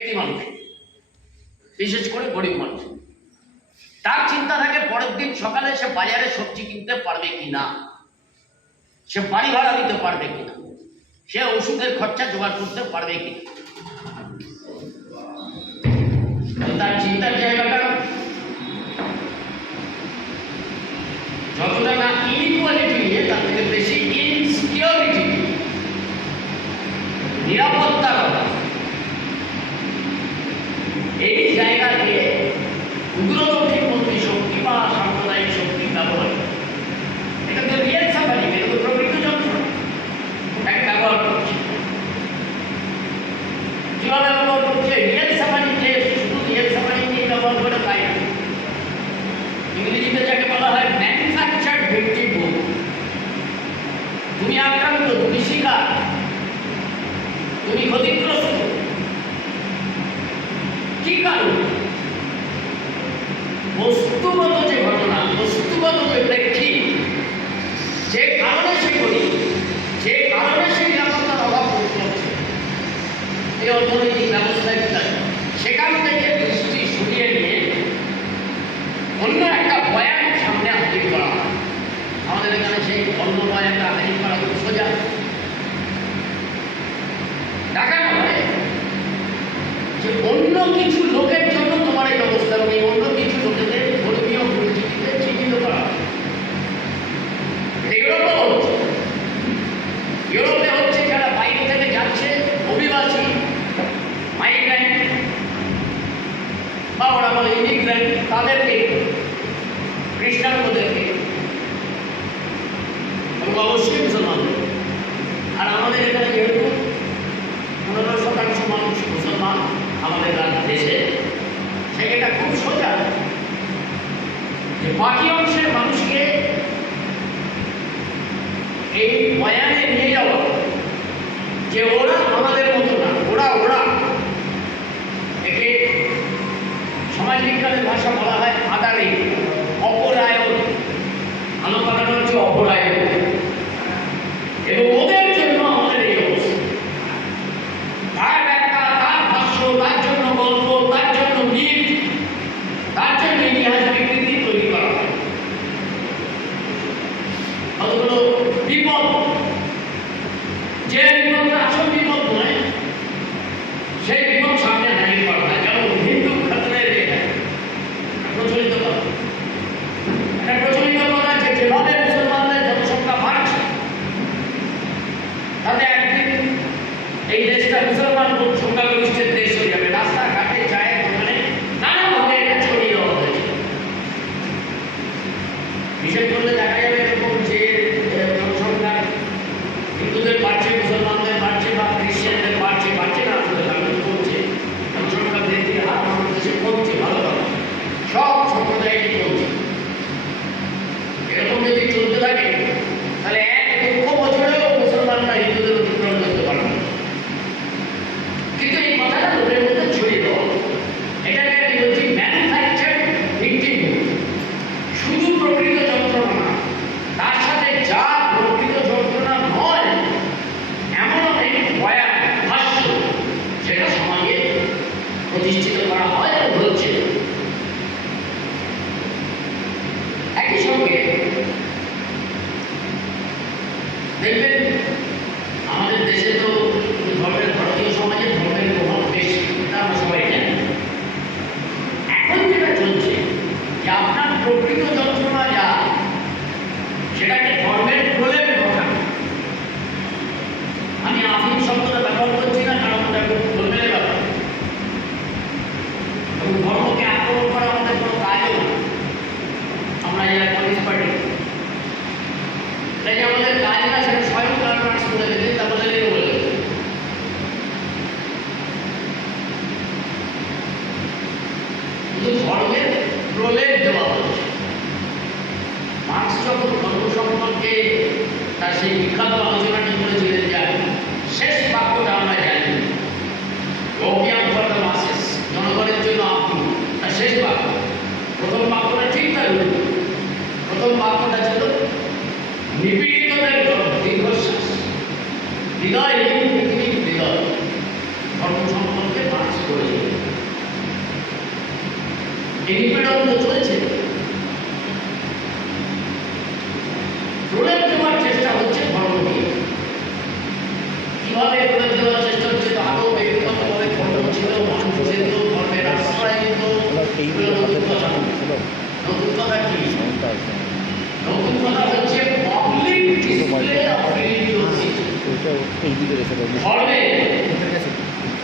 মানুষ, বিশেষ করে গরিব মানুষ। তার চিন্তা থাকে, পরের দিন সকালে সে বাজারে সবজি কিনতে পারবে কি না সে বাড়ি ভাড়া দিতে পারবে কি না সে ওষুধের খরচা জোগাড় করতে পারবে কি না তার চিন্তার জায়গাটা যতটা না ইনইকুয়ালিটি নিয়ে তার থেকে বেশি ইনসিকিউরিটি নিরাপত্তার কথা এই জায়গা দিয়ে উগ্রপন্থী শক্তি বা সাম্প্রদায়িক শক্তি ব্যবহার করে। এটা তো রিয়েল সাফারিং এটা তো প্রকৃত যন্ত্রণা তাকে ব্যবহার করছে কীভাবে ব্যবহার করছে রিয়েল সাফারিং যে শুধু রিয়েল সাফারিং নিয়ে ব্যবহার করে তাই না ইংরেজিতে যাকে বলা হয় ম্যানুফ্যাকচার্ড ভিক্টিম তুমি আক্রান্ত তুমি শিকার তুমি ক্ষতিগ্রস্ত কি কারণ বস্তুগত যে ঘটনা বস্তুগত যে প্রেক্ষিত যে কারণে সে করি যে কারণে সে নিরাপত্তার অভাব বোধ করছে এই অর্থনৈতিক ব্যবস্থা ইত্যাদি সেখান থেকে দৃষ্টি সরিয়ে নিয়ে অন্য একটা বয়ান সামনে হাজির করা হয় আমাদের এখানে সেই অন্য বয়ানটা হাজির করা খুব সোজা দেখানো হয় যে অন্য কিছু লোকের জন্য তোমার এই অবস্থা এবং এই অন্য কিছু লোকেদের ধর্মীয় পরিচিতিতে চিহ্নিত করা হয় ইউরোপেও হচ্ছে ইউরোপে হচ্ছে যারা বাইরে থেকে যাচ্ছে অভিবাসী মাইগ্রেন্ট বা ওরা বলে ইমিগ্রেন্ট তাদেরকে খ্রিস্টান ওদেরকে এবং অবশ্যই মুসলমানদের। আর আমাদের এখানে যেহেতু পনেরো শতাংশ মানুষ মুসলমান আমাদের দেশে সেটা খুব সোজা। যে বাকি অংশের মানুষকে এই বয়ানে নিয়ে যাওয়া, যে ওরা আমাদের মতো না, ওরা ওরা সমাজ বিজ্ঞানের ভাষা বলা হয় আদারে অপরায়ণ। ভালো হচ্ছে অপরায়ণ। এবং তার সেই বিখ্যাত আলোচনাটি করেছিলেন যে শেষ বাক্যটা আমরা জানি। ওপিয়াম ফর দ্য মাসেস জনগণের জন্য আপনি তার শেষ বাক্য। প্রথম বাক্যটা ঠিক থাকবে প্রথম বাক্যটা ছিল, নিপীড়িতদের দীর্ঘশ্বাস। হৃদয় পৃথিবীর হৃদয়। কর্মসম্পর্কে মানুষ করে নিপীড়ন তো চলছে।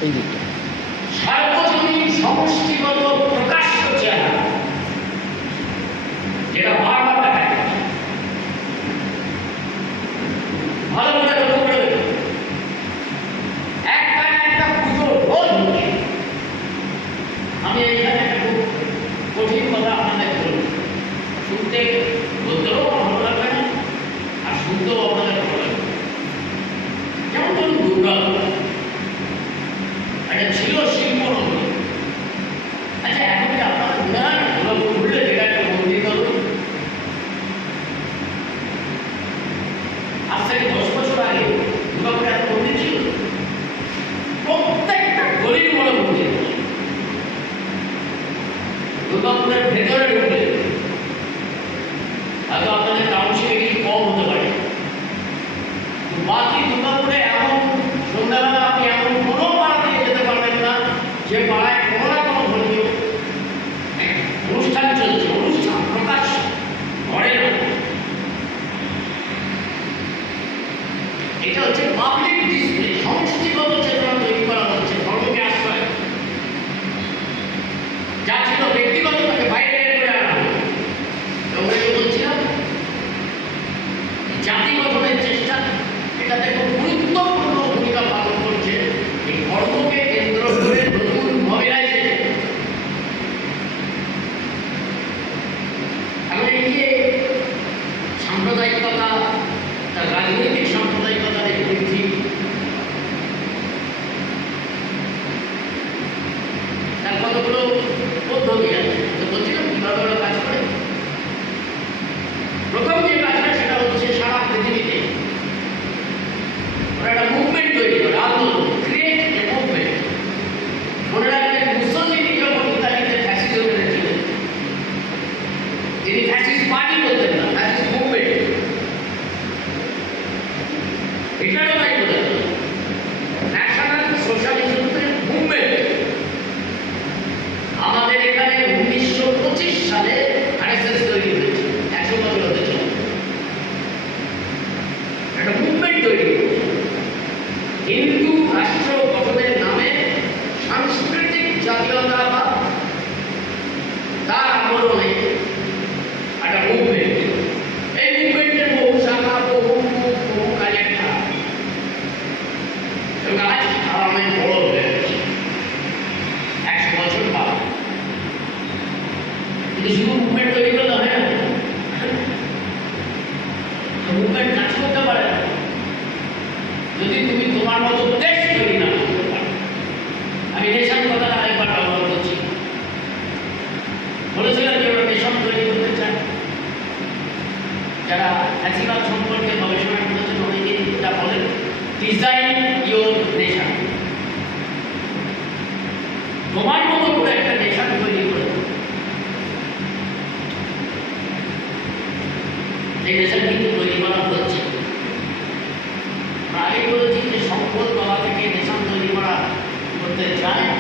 এই দিকটা। সার্বজনীন সমষ্টিগত প্রকাশ্য চেহারা যেটা বারবার দেখা ভালো তোমাকে টাচ করতে পারে না। যদি তুমি তোমার মতো টেস্ট তৈরি না আমি রেশন কথা আরেকবার ব্যবহার করছি। বলেছিলাম যে ওরা রেশন তৈরি করতে চায়। যারা অ্যাসিডল সম্পর্কে গবেষণা করেছেন অনেকে এটা বলেন ডিজাইন ইউর নেশন তোমার মতো জেনারেশন কিন্তু তৈরি করা হচ্ছে। আমি যে সম্পদ বাবা থেকে নেশন তৈরি করা করতে চায়।